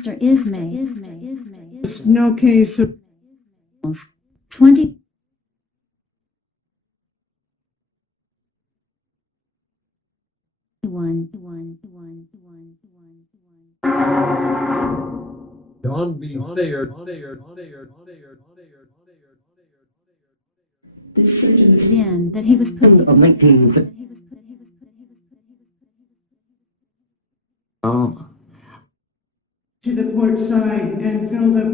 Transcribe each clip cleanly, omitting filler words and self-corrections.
Mr. Ismay. No case of 20. John B. Thayer. The surgeon was in that he was put of 19. Oh, to the port side and filled up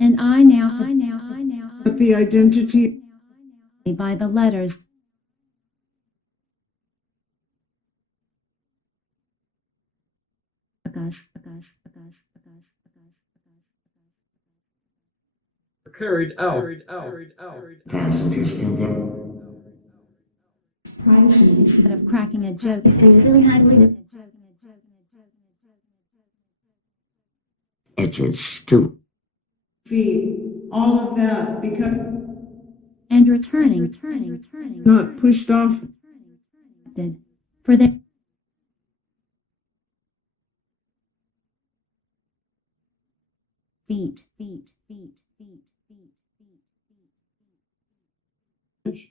and I now the identity. by the letters. Carried out. passengers in there. Privacy instead of cracking a joke. Edges too. Feet, all of that because And returning. not pushed off. For the feet.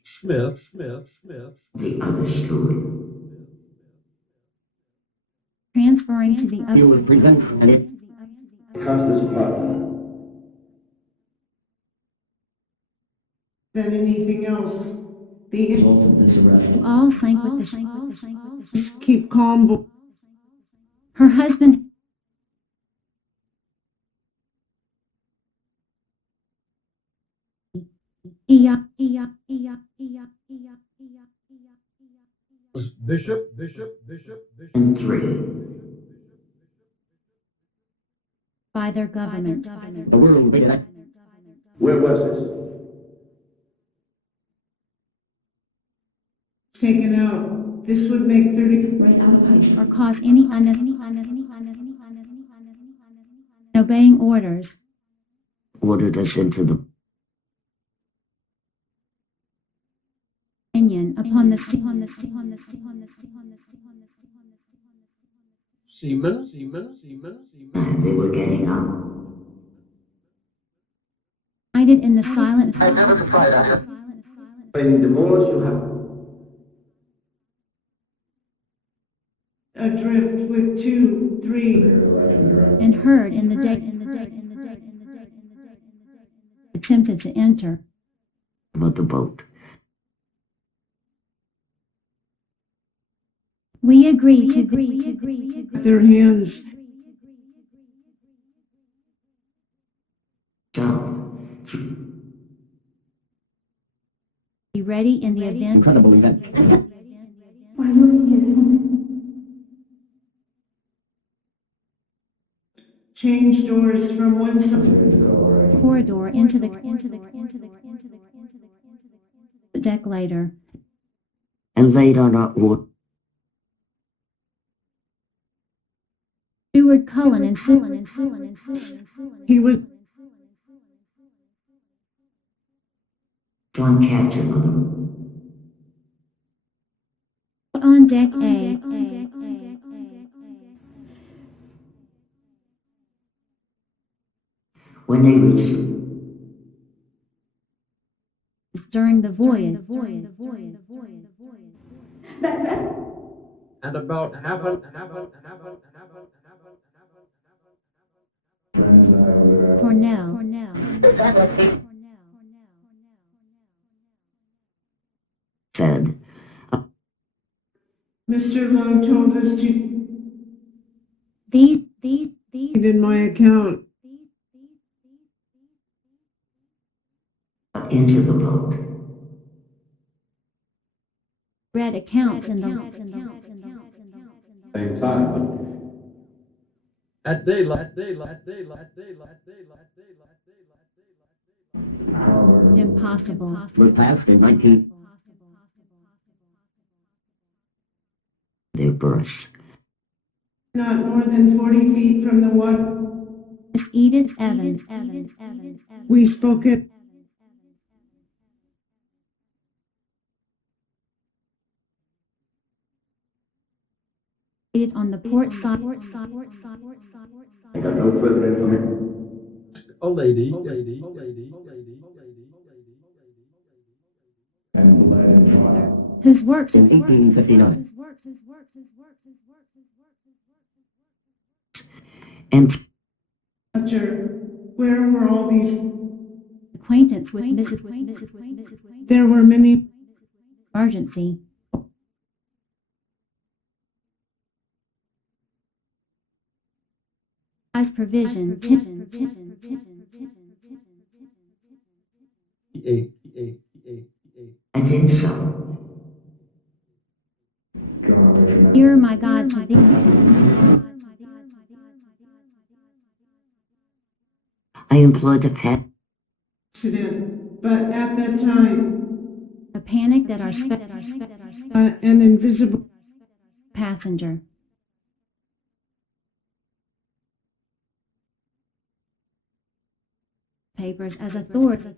Smith. The other story. Transferring to the You will upper. present and it Custis Putnam. Than anything else. The result of this arrest. All sank with the keep calm. Her husband. Bishop. And 3. By their government. The world made it. Where was this? Taken out. This would make 30 Right out of high school. Or cause any obeying orders. Ordered us into the Opinion upon the Seaman. time they were getting up. Guided in the silent When divorce, you have adrift with 2, 3. and heard in the day attempted to enter. About the boat. We agree to Their hands. So, be ready in the event. incredible event. Change doors from one side. Corridor into the deck later. And laid on our order. Steward Cullen and He was John catching on them. on deck A. When they reached During the voyage. And about half an Cornell. said, Mr. Long told us to These in my account. into the boat. read accounts in the same time. at daylight. impossible. Was passed in 19. Their berths. Not more than 40 feet from the water. Miss Edith Evans. We spoke it. Located on the port side. I got no further information. A lady. And lead and fire. Whose works In 1859. And Roger, where were all these? acquaintance with Mrs. There were many. Emergency. As provision. I think so. Drawn away from that. Hear my God to thee. I employed the pet. Accident, but at that time, A panic that our an invisible passenger. Papers as authority.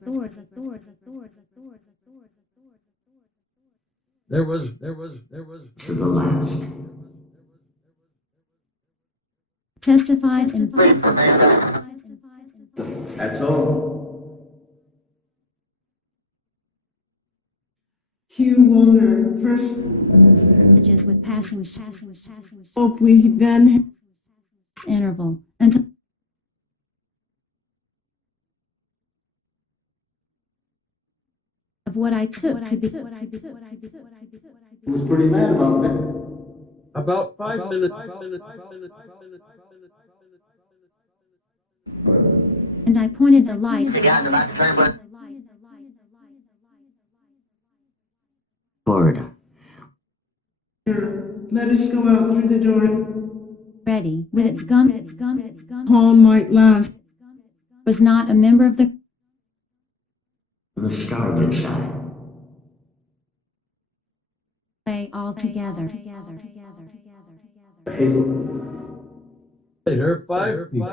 There was. To the last. Testified in That's all. Hugh Woolner. First, messages with passing hope we then interval until of what I took to be. He was pretty mad about that. About 5 minutes. And I pointed the light. Corridor. let us go out through the door. Ready with its gun. Call might last. Was not a member of the On the starboard side. play all together. Hazel. Later, 5 people.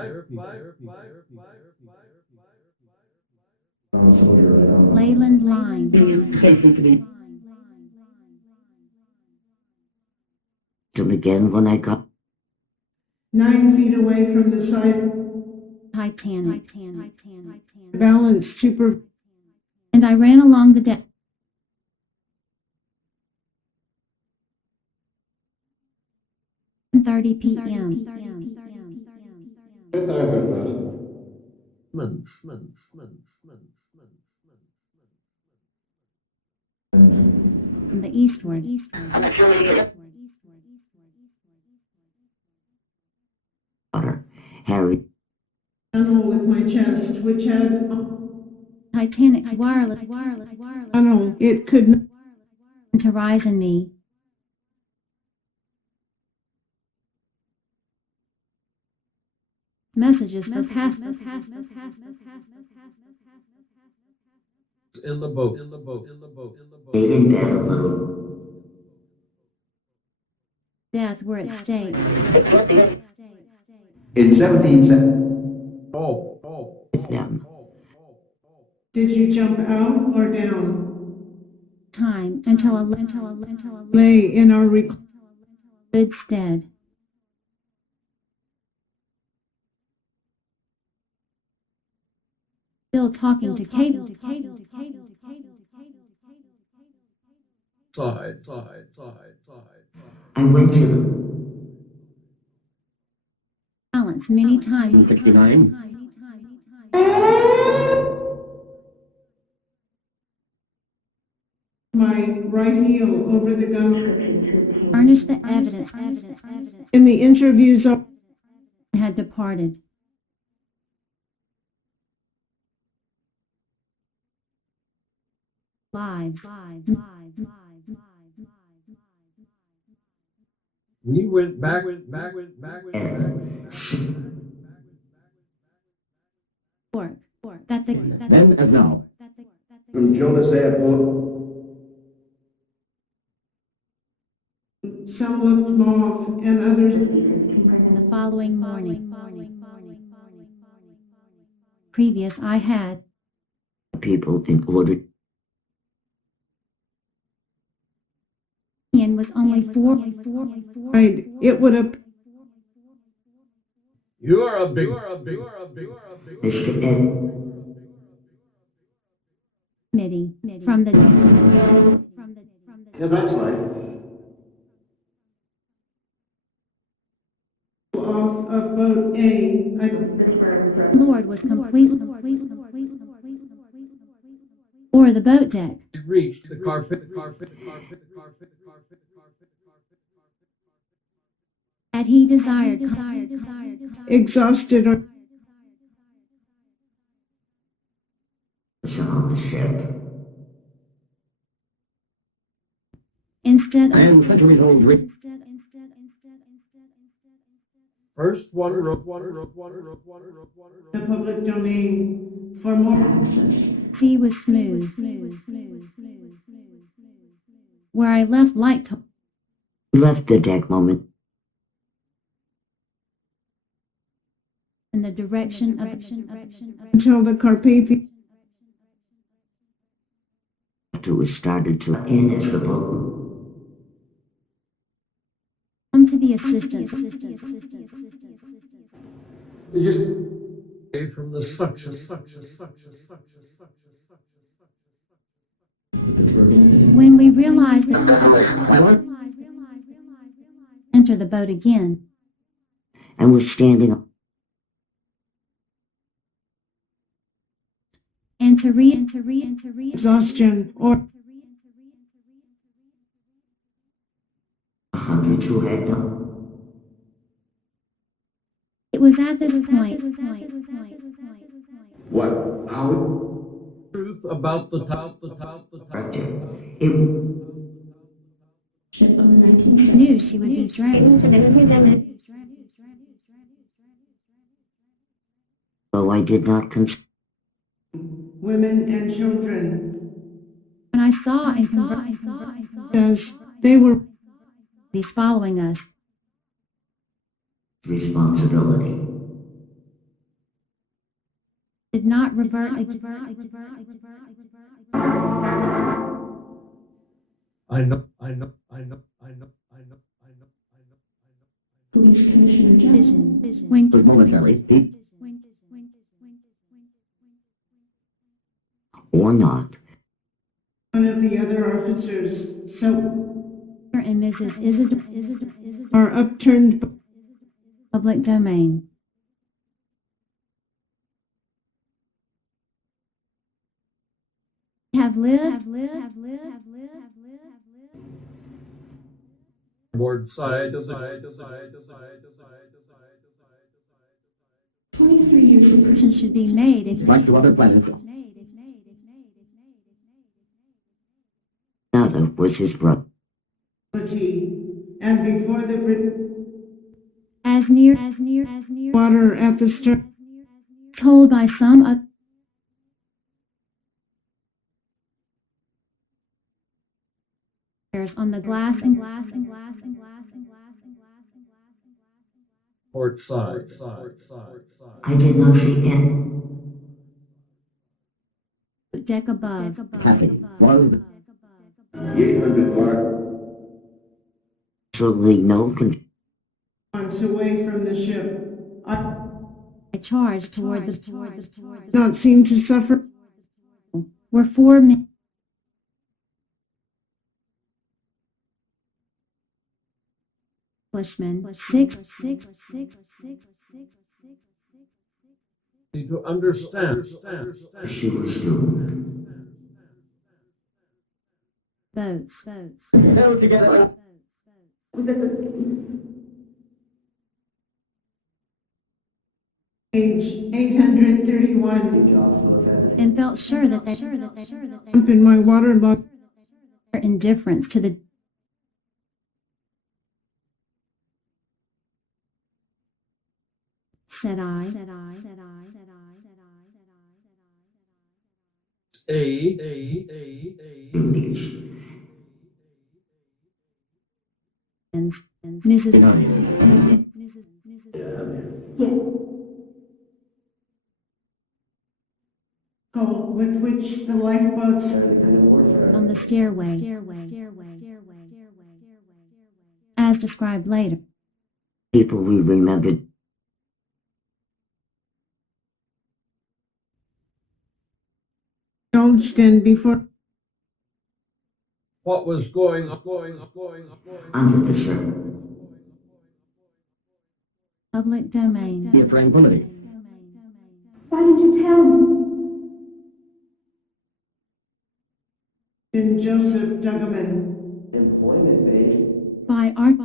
On the soldier right on. Leyland line. To again when I got 9 feet away from the side, Titanic. balance super. And I ran along the deck. .30 p.m. From the eastward. water. Harry. Tunnel with my chest, which had Titanic's wireless tunnel. It could not. to rise in me. Messages for past. In the boat. Stayed in bed a little. Death were at stake. In 1770. With them. Did you jump out or down? Time until a Lay in our good stead. Still talking to cable. Side. I went to Balance many times. 69. my right heel over the gun. Furnish the evidence. In the interviews, Had departed. Live. We went back. Work. That the Then and now. From Jonas Airport. some looked mauve and others. the following morning. Previous I had People in order Ian was only four. It would have You're a big Mr. Ed, Committee from the Yeah, that's right. off of boat A. Lord was completely or the boat deck. reached the carpet. Had he desired Exhausted or was on the ship. instead of First one wrote the public domain for more access. sea was smooth, where I left light to Left the deck moment. in the direction of Until the Carpathia After we started to in as the boat. come to the assistance. You just away from the suction. When we realized that enter the boat again, And we're standing up. and to read exhaustion or 100 who had them. it was at this point what? How? Truth about the top. It knew she would be drowned. though I did not consider women and children, When I saw and as they were he's following us, responsibility. did not revert. I know. Police Commissioner Vision. When Or not. one of the other officers so and Mrs. Isidore are upturned public domain. Have lived Board side of the 23 years of person should be made if Back to other planets. Another was his brother. and before the as near water at the stern told by some on the glass and port side. I did not see any. deck above. Happy. Was. Absolutely no control. months away from the ship. I I charged toward the did not seem to suffer. were 4 men. Englishman, six. Need to understand. She was doomed. Boats. Held together. Page 831. And felt sure that they Jump in my waterlogged their indifference to the said I. Duties. And Mrs. Call, with which the lifeboats on the stairway. as described later. People we remembered. Johnston before What was going on? Under the surface. Public domain. Your tranquility. Why did you tell me? in Joseph Duggaman, Employment-based. By art,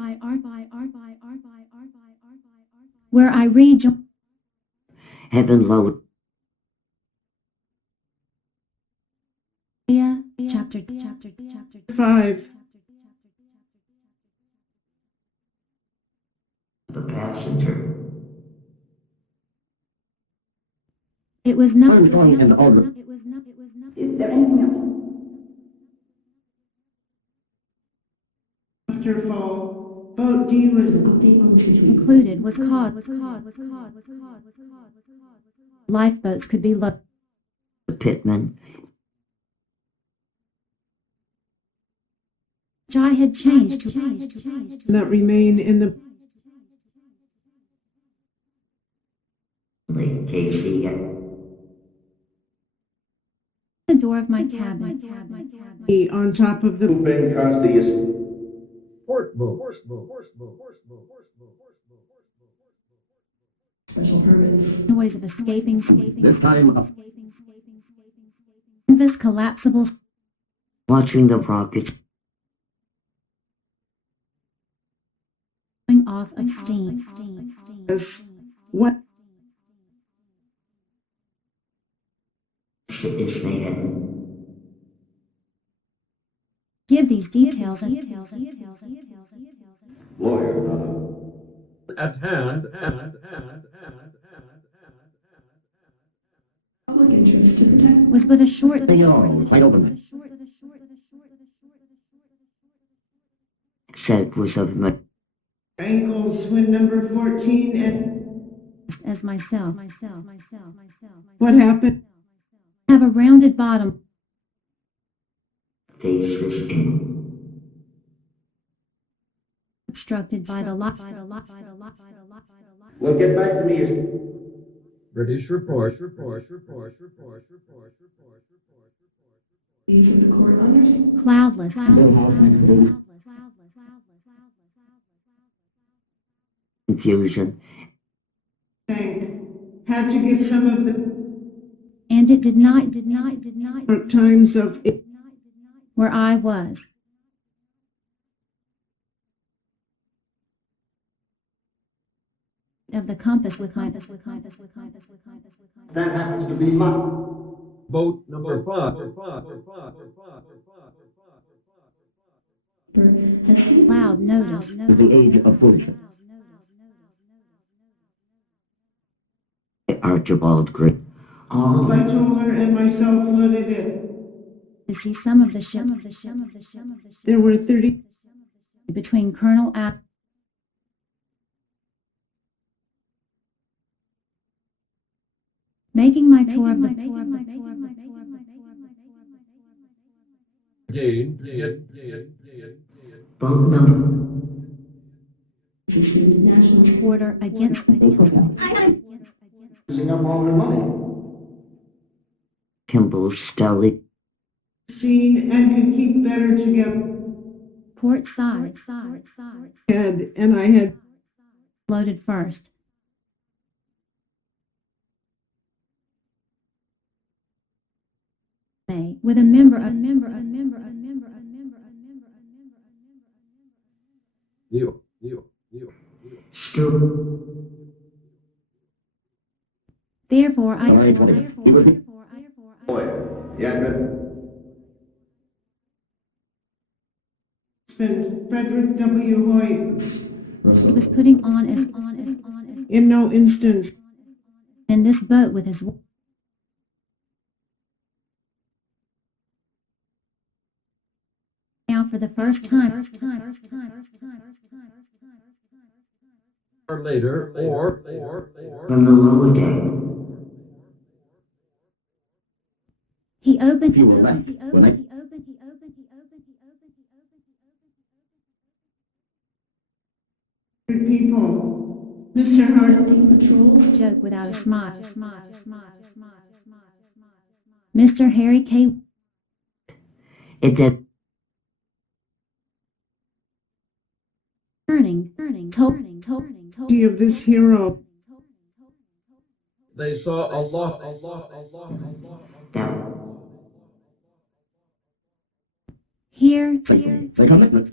where I rejoin. Heaven low. Chapter 5. The passenger. It was not. Armstrong and Aldrin. Is there anything else? After fall, boat D was Included was cause. Lifeboats could be low. The pitman. I had changed to that remain in the Lake Casey. the door of my cabin. on top of the Ben Costius. special permit. Noise of escaping This time up. canvas collapsible Watching the rockets. going off of steam. What Is made. Give these details. Lawyer, At hand. public interest to protect Was but a short. Bring it on, quite openly. Said was of my ankles when number 14 and As myself. what happened? Have a rounded bottom. face was in. Obstructed by the light. Well, get back to me as British report. These of the court understand. Cloudless. Confusion. Thank. Had to give some of the And it did not. times of it. Where I was. Of the compass with my. that happens to be my Boat number 5. Loud notice. the age of foolishness. Archibald Gray. All I told her and myself flooded it. To see some of the ship. There were 30 Between Colonel App. Making my tour of the boat number. national order against Using up all their money. Kimball Stelly. scene and could keep better together. port side. And I had Loaded first. With a member. Deal. Still. Therefore, I. Line 20. He was yeah, good. spent Frederick W. Hoyt He was putting on as in no instance in this boat with his. Now for the first time. Or later, or From the lower deck. He opened. If you were left, when I... people. Mr. Hart, Patrol's joke without a smile. Mr. Harry K. It did. Turning, told. of this hero. They saw Allah. That Here, The commitment.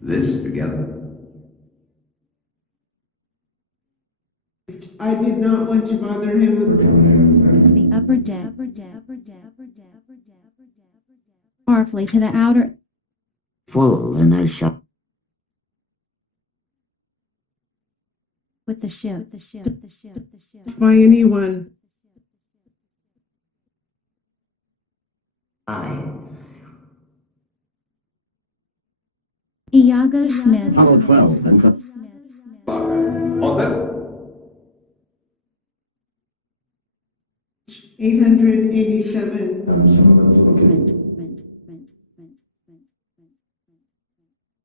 this together. I did not want to bother him with the upper deck, powerfully to the outer, Full and I shot. with the ship, by anyone. Iago Smith, Apollo 12 and On that. 887.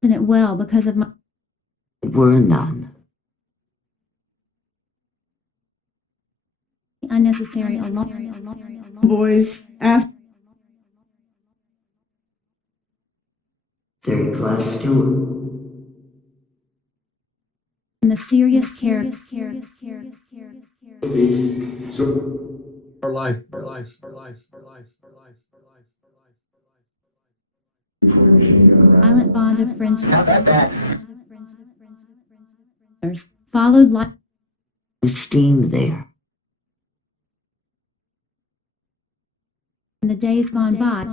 isn't it well because of my Were none. unnecessary alarm. Boys asked 30 plus 2. And the serious care. Our life. Violent bond of friendship. how about that? Followed like Steam there. in the days gone by.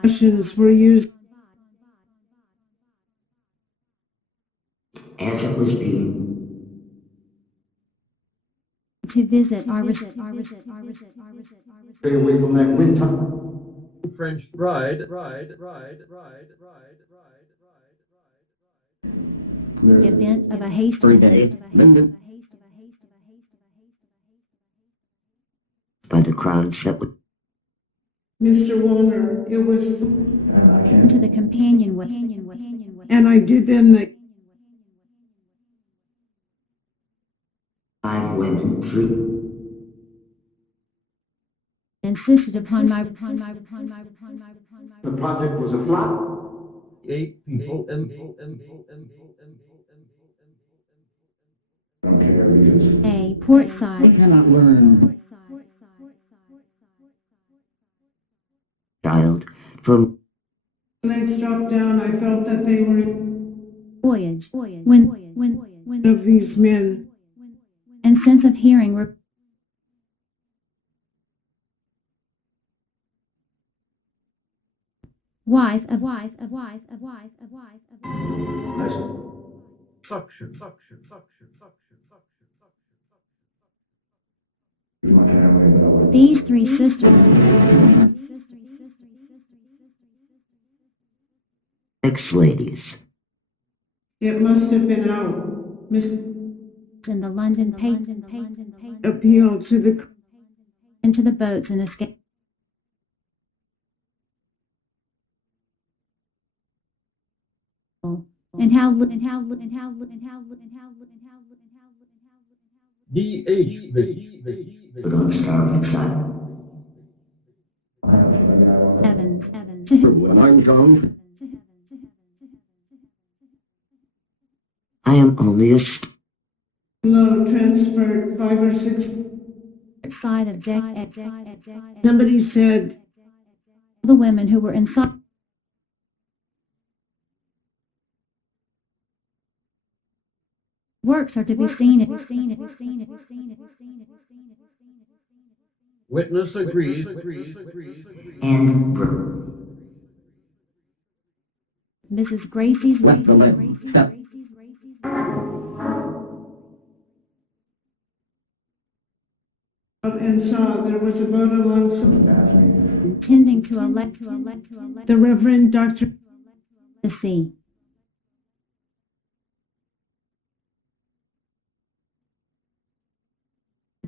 questions were used As it was being. To visit our Stay away from that wind tunnel. French bride. event of a hasty 3 days. Linden. By the crowds that would. Mr. Woolner. It was, to the companionway. and I did them the 5 women, 3. Insisted upon my The project was a flop. 8 people and I don't care because a port side. cannot learn. Child from legs dropped down. I felt that they were Voyage. When of these men. and sense of hearing were wife of suction. these 3 sisters 6 ladies. It must have been out. Miss in the London paper appealed to the into the boats and escaped. And how DH. But on starving side. Evans When I'm gone, I am only a low transferred 5 or 6. side of deck. Somebody said The women who were inside works are to be seen. Witness agrees. and Mrs. Gracie's left the left. Step. out and saw there was a boat alongside. intending to elect The Reverend Dr. the sea.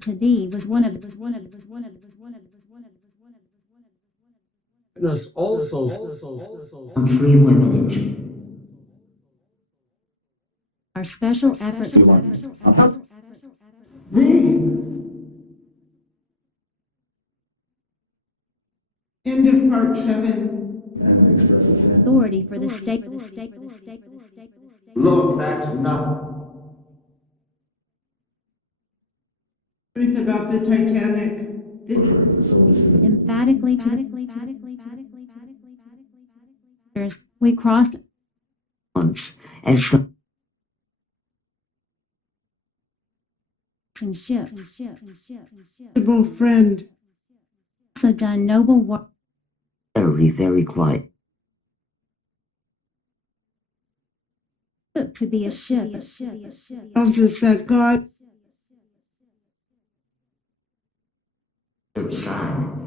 To thee was one of Witness also. 3 women each. Our special efforts. Me? End of part 7. Authority for the state. Look, that's enough. Truth about the Titanic. This Emphatically to the we crossed Once, as the ship. possible friend. So done noble work very, very quiet. to be a ship. Tells us that God Outside.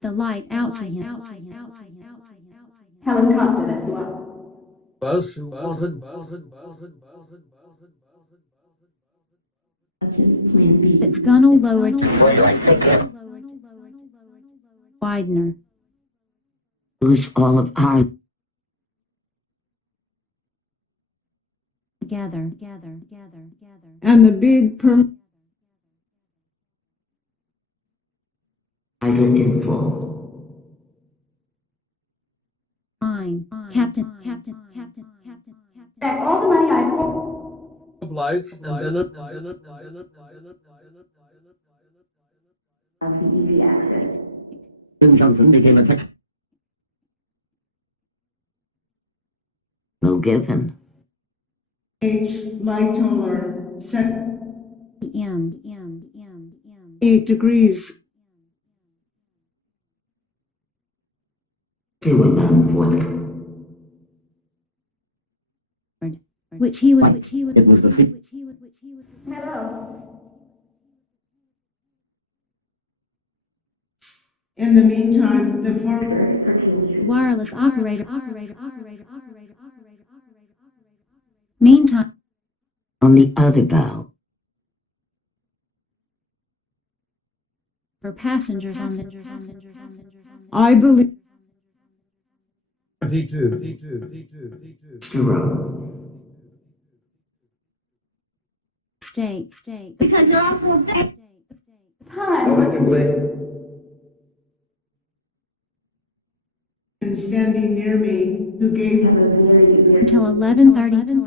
The light out to him. Helicopter that flew up. Bus who wanted. Plan B. Its gunnel lowered to Widener. Lose all of our Together. and the big private info. Fine. Captain. That all the money I put. Of lights and then Of the easy access. Johnson became a tech. No given. H. Lightoller, set M. 8 degrees. They were bound for the Which he would. It was the fifth. Hello. In the meantime, the Wireless operator. Meantime, On the other bow, for passengers on the I believe 22. 0. state. Because they're all full of time. and standing near me who gave Have a very, very. Until 11:30.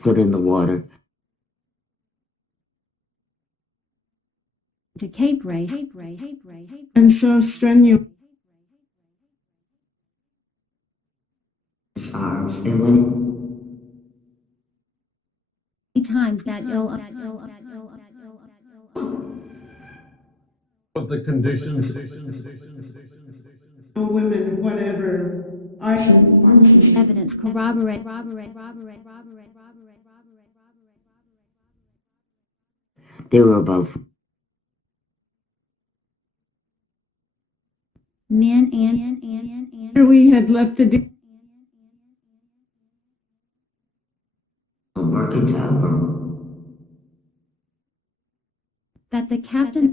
Put in the water. To Cape Ray. and so strenuous. His arms and when Times that ill. Of the conditions. No women, whatever. Evidence corroborate. they were above Men and After we had left the a working tower. that the captain.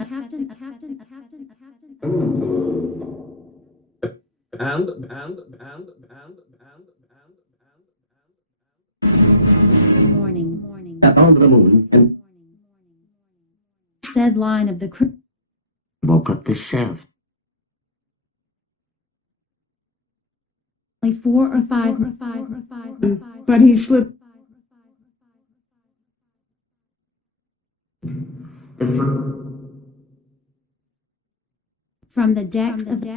Morning. On the moon and Said line of the crew. woke up the chef. Only 4 or 5. but he slipped The From the deck of The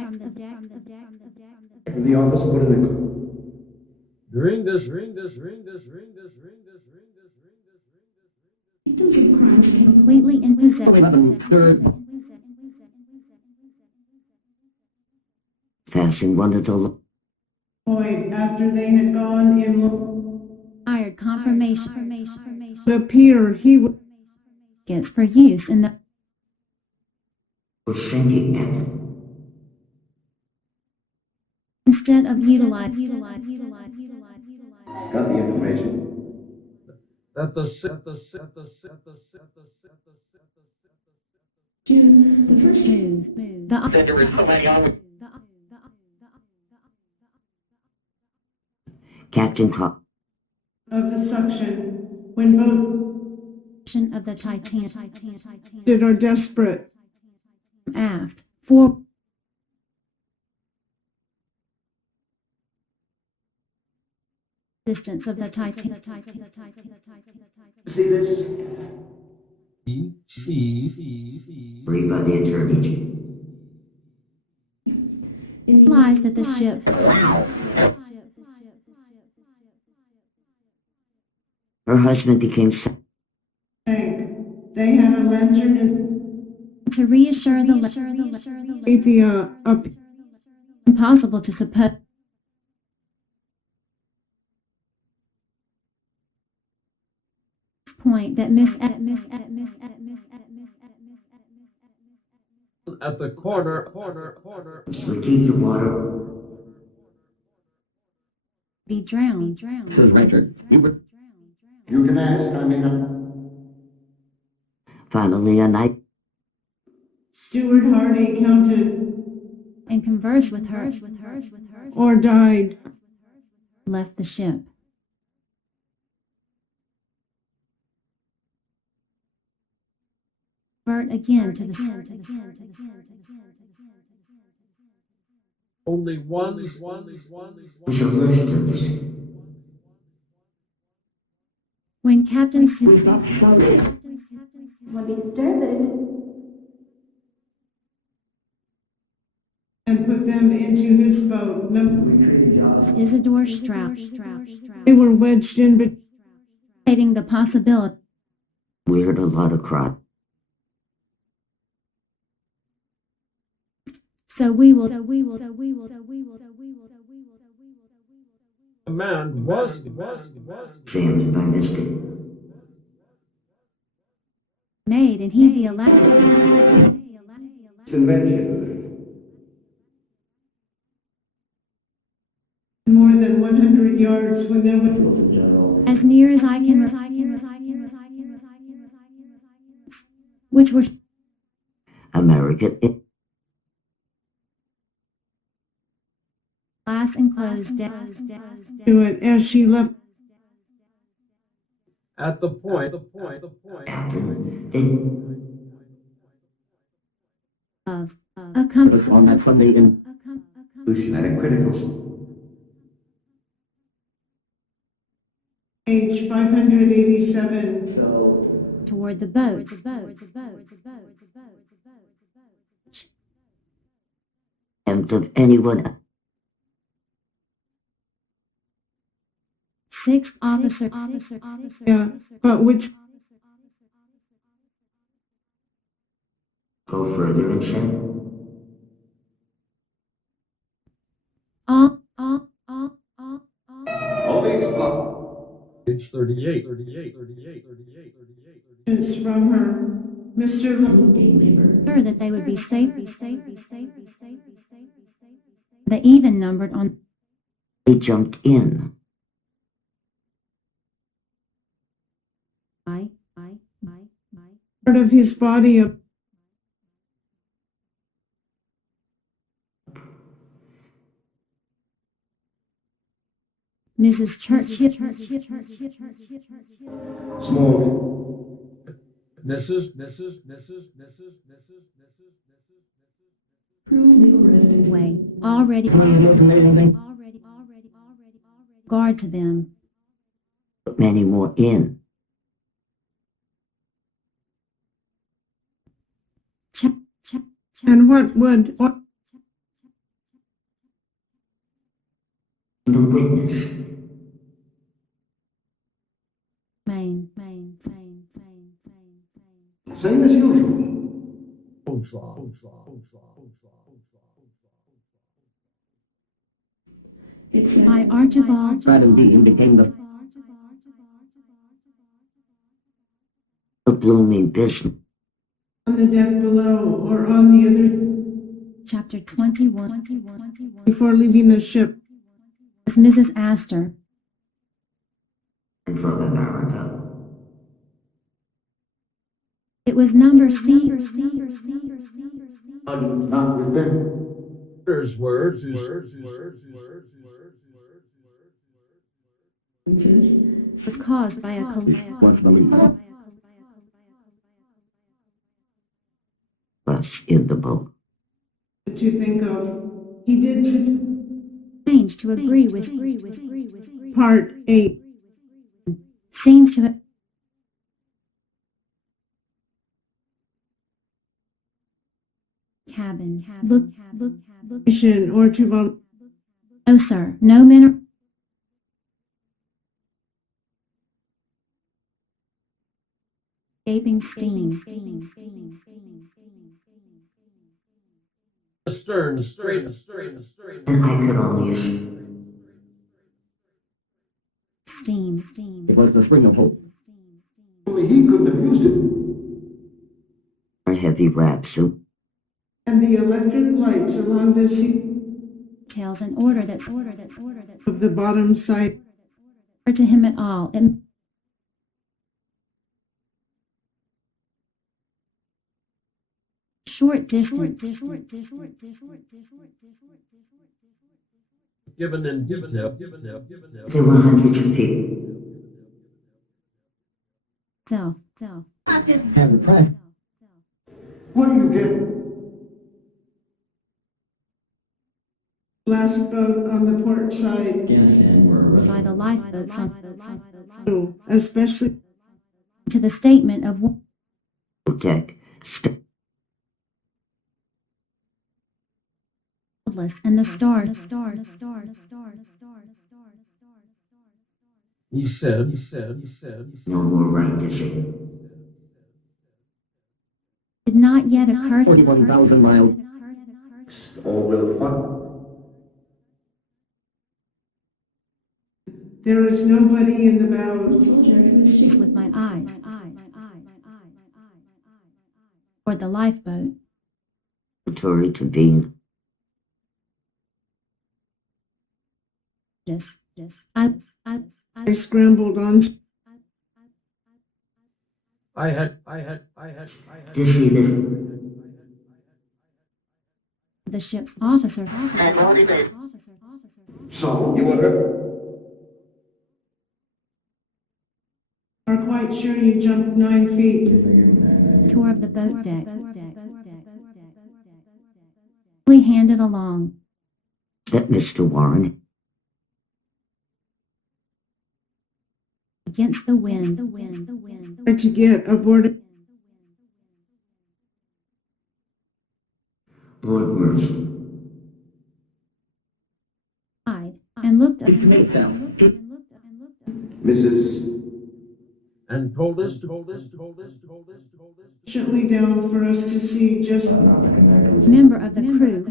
office put in the. During this. victims of crimes completely in possession. Passing one of the void after they had gone in. Hired confirmation. Would appear he would Gets for use in the was sinking it. instead of utilize. Got the information. That the June the first move. The Captain Clark. of the suction when both of the Titanic. are desperate. Aft. 4. Distance of the Titanic. See this? Read by the attorney. Implies that the ship. Her husband became They had a lantern and To reassure the up impossible to suppose. Point that at the corner, to keep the water. be drowned. Says Richard. You can ask, I mean, Finally, a night. Stuart Hardy counted And converse with her. or died. Left the ship. Bert again to the only one. when Captain Won't be disturbed. And put them into his boat. Isidore Strauss, They were wedged in between. stating the possibility. We heard a lot of cry. So we will. Command was Jammed by Misty. Made and he be allowed. invention. More than 100 yards when there was As near as I can. Which were American. glass enclosed down. to it as she left. at the point. Of a company. On that Sunday in Lucianatic Criticals. Page 587. So, Toward the boat. Of anyone. 6th officer. Yeah, but which Go further and say. All. Page 38. is from her. Mr. Sure that they would be safe. They even numbered on. They jumped in. Part of his body up. Mrs. Churchill. small. Mrs. Way. Already. Guard to them. Put many more in. And what would The witness. Main. Same as usual. By Archibald. Adam Dean became the A blooming business. on the deck below or on the other Chapter 21. before leaving the ship. With Mrs. Astor. And from America. It was number C. Not with them. There's words. was caused by a collision. Was believed. Us in the boat. To think of. He did Change to agree with part 8. seems to have cabin. Look. Or to No, sir. No mineral. Escaping steam. Stern. And I could only assume. Steam. It was the spring of hope. Only he couldn't have used it. Our heavy wrap suit. and the electric lights along the sheet Details in order that of the bottom side. to him at all. And short distance. Given in detail. There were hundreds of feet. Self. And the fact. What do you get? Last boat on the port side, By the lifeboats on especially to the statement of Deck. wildless and the stars. He said. No more right to say. Did not yet occur 41,000 miles. All will fight. there is nobody in the bows. with my eyes toward the lifeboat. Preparatory to being. I scrambled on. I had. To see this. The ship's officer. So, you were hurt? Are quite sure you jumped 9 feet. Tour of the boat deck. We handed along. That Mr. Warren. Against the wind. Tried to get aboard. Lord mercy. And looked up. Mrs. And told us. Sufficiently down for us to see just Member of the crew.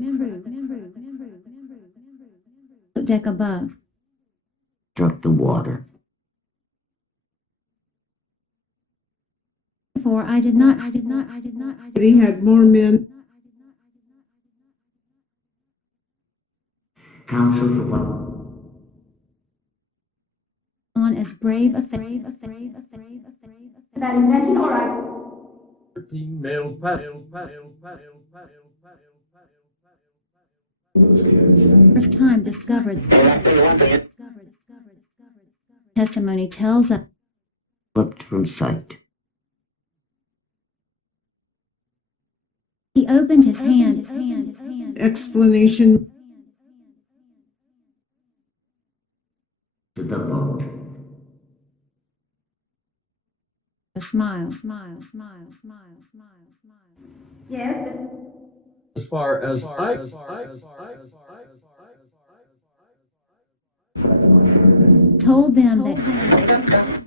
Boat deck above. Struck the water. For I did not. he had more men. Counsel for what? On as brave a face. That invention, all right. 13 male paddle. First time discovered. Testimony tells us. Slipped from sight. He opened his hand. Explanation. To the boat. A smile. Yes. As far as I. Told them that